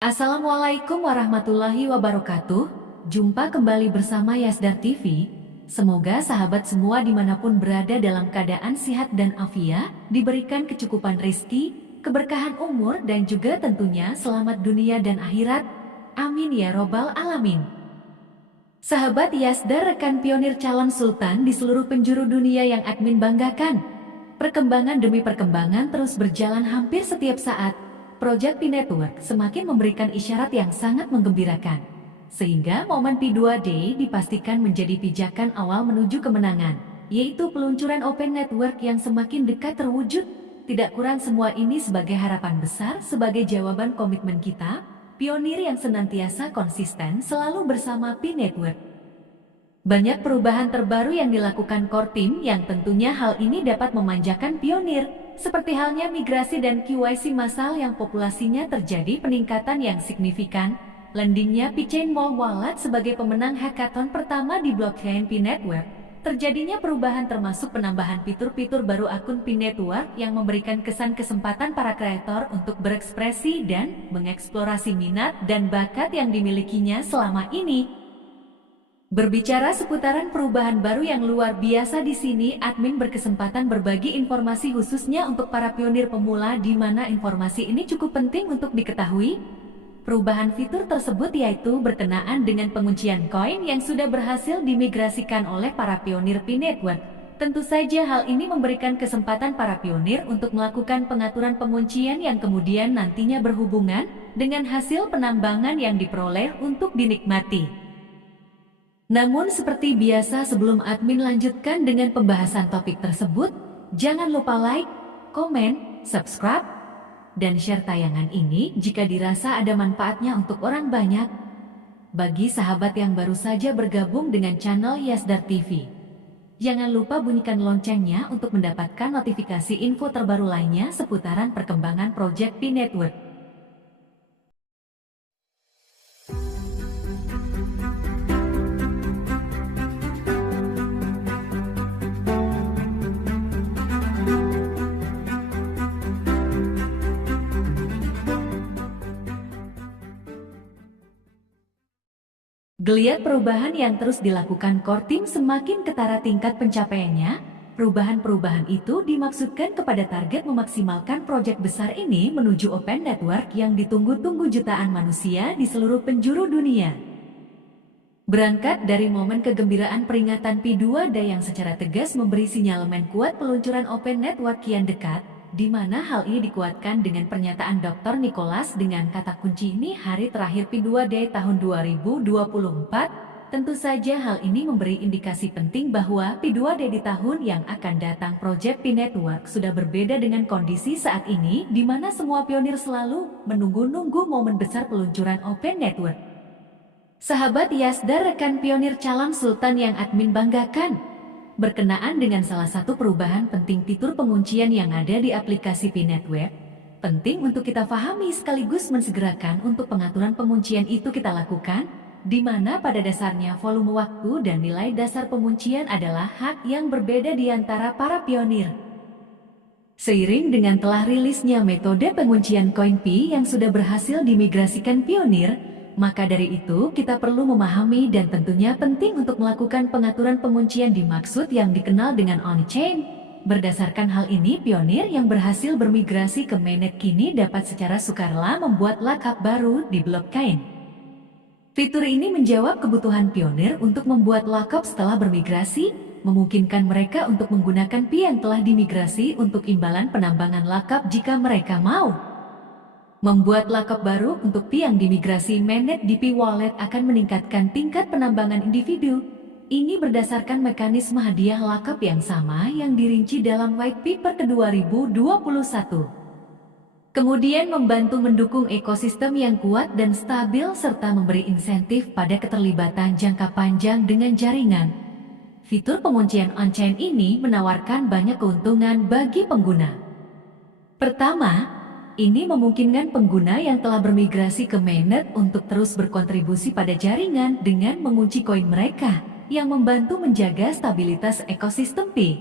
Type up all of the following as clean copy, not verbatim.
Assalamualaikum warahmatullahi wabarakatuh. Jumpa kembali bersama Yasdar TV. Semoga sahabat semua dimanapun berada dalam keadaan sehat dan afiat, diberikan kecukupan rezeki, keberkahan umur dan juga tentunya selamat dunia dan akhirat. Amin ya robbal alamin. Sahabat Yasdar, rekan pionir calon sultan di seluruh penjuru dunia yang admin banggakan. Perkembangan demi perkembangan terus berjalan hampir setiap saat. Project Pi Network semakin memberikan isyarat yang sangat menggembirakan, sehingga momen Pi2D dipastikan menjadi pijakan awal menuju kemenangan, yaitu peluncuran Open Network yang semakin dekat terwujud. Tidak kurang semua ini sebagai harapan besar sebagai jawaban komitmen kita, pionir yang senantiasa konsisten selalu bersama Pi Network. Banyak perubahan terbaru yang dilakukan core team yang tentunya hal ini dapat memanjakan pionir, seperti halnya migrasi dan KYC massal yang populasinya terjadi peningkatan yang signifikan, landingnya Pi-Chain Mall Wallet sebagai pemenang hackathon pertama di blockchain Pi Network, terjadinya perubahan termasuk penambahan fitur-fitur baru akun Pi Network yang memberikan kesan kesempatan para kreator untuk berekspresi dan mengeksplorasi minat dan bakat yang dimilikinya selama ini. Berbicara seputaran perubahan baru yang luar biasa di sini, admin berkesempatan berbagi informasi khususnya untuk para pionir pemula di mana informasi ini cukup penting untuk diketahui. Perubahan fitur tersebut yaitu berkenaan dengan penguncian koin yang sudah berhasil dimigrasikan oleh para pionir Pi Network. Tentu saja hal ini memberikan kesempatan para pionir untuk melakukan pengaturan penguncian yang kemudian nantinya berhubungan dengan hasil penambangan yang diperoleh untuk dinikmati. Namun seperti biasa sebelum admin lanjutkan dengan pembahasan topik tersebut, jangan lupa like, komen, subscribe, dan share tayangan ini jika dirasa ada manfaatnya untuk orang banyak. Bagi sahabat yang baru saja bergabung dengan channel Yasdar TV, jangan lupa bunyikan loncengnya untuk mendapatkan notifikasi info terbaru lainnya seputaran perkembangan Project Pi Network. Geliat perubahan yang terus dilakukan core team semakin ketara tingkat pencapaiannya. Perubahan-perubahan itu dimaksudkan kepada target memaksimalkan proyek besar ini menuju Open Network yang ditunggu-tunggu jutaan manusia di seluruh penjuru dunia. Berangkat dari momen kegembiraan peringatan Pi2D yang secara tegas memberi sinyalemen kuat peluncuran Open Network kian dekat, di mana hal ini dikuatkan dengan pernyataan Dr. Nicholas dengan kata kunci ini hari terakhir Pi2D tahun 2024, tentu saja hal ini memberi indikasi penting bahwa Pi2D di tahun yang akan datang Project Pi Network sudah berbeda dengan kondisi saat ini di mana semua pionir selalu menunggu-nunggu momen besar peluncuran Open Network. Sahabat Yasdar, rekan pionir calon sultan yang admin banggakan, berkenaan dengan salah satu perubahan penting fitur penguncian yang ada di aplikasi Pi Network, penting untuk kita pahami sekaligus mensegerakan untuk pengaturan penguncian itu kita lakukan, di mana pada dasarnya volume waktu dan nilai dasar penguncian adalah hak yang berbeda di antara para pionir. Seiring dengan telah rilisnya metode penguncian koin Pi yang sudah berhasil dimigrasikan pionir, maka dari itu kita perlu memahami dan tentunya penting untuk melakukan pengaturan penguncian dimaksud yang dikenal dengan on-chain. Berdasarkan hal ini, pionir yang berhasil bermigrasi ke mainnet kini dapat secara sukarela membuat lakab baru di blockchain. Fitur ini menjawab kebutuhan pionir untuk membuat lakab setelah bermigrasi, memungkinkan mereka untuk menggunakan Pi yang telah dimigrasi untuk imbalan penambangan lakab jika mereka mau. Membuat lakab baru untuk Pi yang dimigrasi mainnet di Pi Wallet akan meningkatkan tingkat penambangan individu. Ini berdasarkan mekanisme hadiah lakab yang sama yang dirinci dalam white paper ke-2021. Kemudian membantu mendukung ekosistem yang kuat dan stabil serta memberi insentif pada keterlibatan jangka panjang dengan jaringan. Fitur penguncian on-chain ini menawarkan banyak keuntungan bagi pengguna. Pertama, ini memungkinkan pengguna yang telah bermigrasi ke mainnet untuk terus berkontribusi pada jaringan dengan mengunci koin mereka, yang membantu menjaga stabilitas ekosistem Pi.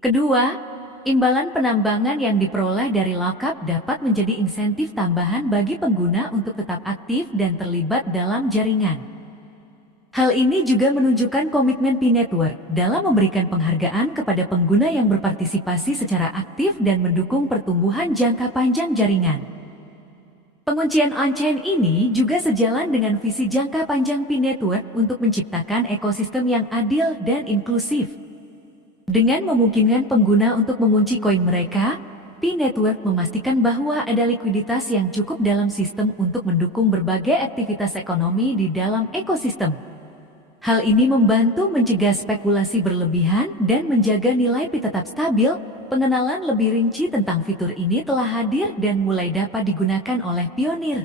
Kedua, Imbalan penambangan yang diperoleh dari lockup dapat menjadi insentif tambahan bagi pengguna untuk tetap aktif dan terlibat dalam jaringan. Hal ini juga menunjukkan komitmen P-Network dalam memberikan penghargaan kepada pengguna yang berpartisipasi secara aktif dan mendukung pertumbuhan jangka panjang jaringan. Penguncian on-chain ini juga sejalan dengan visi jangka panjang P-Network untuk menciptakan ekosistem yang adil dan inklusif. Dengan memungkinkan pengguna untuk mengunci koin mereka, P-Network memastikan bahwa ada likuiditas yang cukup dalam sistem untuk mendukung berbagai aktivitas ekonomi di dalam ekosistem. Hal ini membantu mencegah spekulasi berlebihan dan menjaga nilai Pi tetap stabil. Pengenalan lebih rinci tentang fitur ini telah hadir dan mulai dapat digunakan oleh Pionir.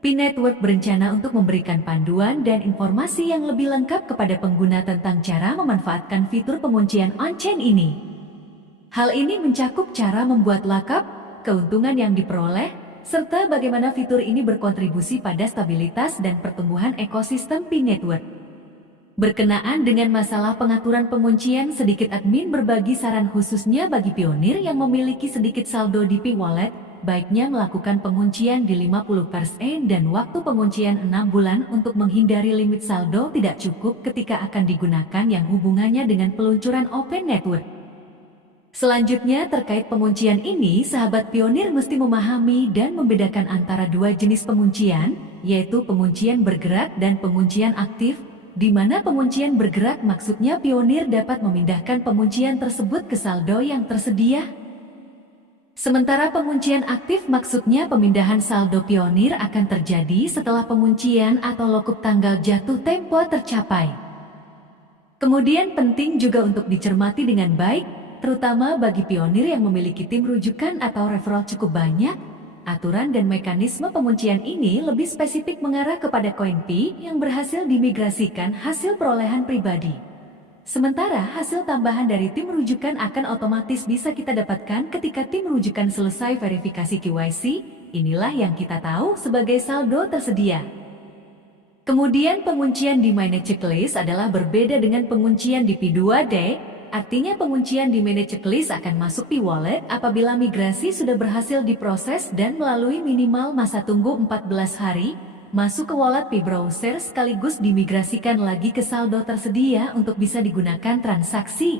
P-Network berencana untuk memberikan panduan dan informasi yang lebih lengkap kepada pengguna tentang cara memanfaatkan fitur penguncian on-chain ini. Hal ini mencakup cara membuat lockup, keuntungan yang diperoleh, serta bagaimana fitur ini berkontribusi pada stabilitas dan pertumbuhan ekosistem P-Network. Berkenaan dengan masalah pengaturan penguncian, sedikit admin berbagi saran khususnya bagi pionir yang memiliki sedikit saldo di P-Wallet, baiknya melakukan penguncian di 50% dan waktu penguncian 6 bulan untuk menghindari limit saldo tidak cukup ketika akan digunakan yang hubungannya dengan peluncuran Open Network. Selanjutnya terkait penguncian ini, sahabat pionir mesti memahami dan membedakan antara dua jenis penguncian, yaitu penguncian bergerak dan penguncian aktif, di mana penguncian bergerak maksudnya pionir dapat memindahkan penguncian tersebut ke saldo yang tersedia. Sementara penguncian aktif maksudnya pemindahan saldo pionir akan terjadi setelah penguncian atau lockup tanggal jatuh tempo tercapai. Kemudian penting juga untuk dicermati dengan baik, terutama bagi pionir yang memiliki tim rujukan atau referral cukup banyak. Aturan dan mekanisme penguncian ini lebih spesifik mengarah kepada koin Pi yang berhasil dimigrasikan hasil perolehan pribadi. Sementara hasil tambahan dari tim rujukan akan otomatis bisa kita dapatkan ketika tim rujukan selesai verifikasi KYC, inilah yang kita tahu sebagai saldo tersedia. Kemudian penguncian di Manage Checklist adalah berbeda dengan penguncian di P2D. Artinya penguncian di Manage Checklist akan masuk P-Wallet apabila migrasi sudah berhasil diproses dan melalui minimal masa tunggu 14 hari, masuk ke wallet P-Browser sekaligus dimigrasikan lagi ke saldo tersedia untuk bisa digunakan transaksi.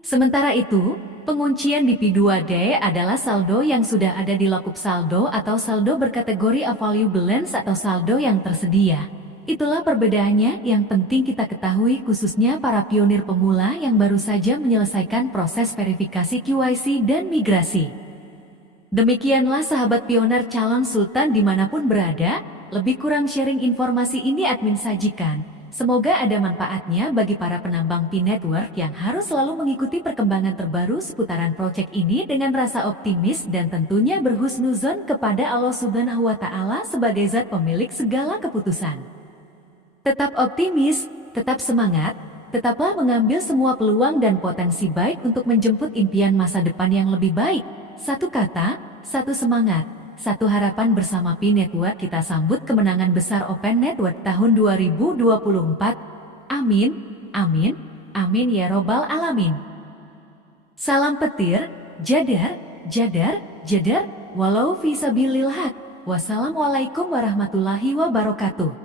Sementara itu, penguncian di P2D adalah saldo yang sudah ada di lockup saldo atau saldo berkategori A-Value Balance atau saldo yang tersedia. Itulah perbedaannya yang penting kita ketahui khususnya para pionir pemula yang baru saja menyelesaikan proses verifikasi KYC dan migrasi. Demikianlah sahabat pionir calon sultan dimanapun berada, lebih kurang sharing informasi ini admin sajikan. Semoga ada manfaatnya bagi para penambang P-Network yang harus selalu mengikuti perkembangan terbaru seputaran proyek ini dengan rasa optimis dan tentunya berhusnuzon kepada Allah Subhanahu wa Ta'ala sebagai zat pemilik segala keputusan. Tetap optimis, tetap semangat, tetaplah mengambil semua peluang dan potensi baik untuk menjemput impian masa depan yang lebih baik. Satu kata, satu semangat, satu harapan bersama P-Network kita sambut kemenangan besar Open Network tahun 2024. Amin, amin, amin ya robbal alamin. Salam petir, jadar, jadar, jadar, walau fisabilillah. Wassalamualaikum warahmatullahi wabarakatuh.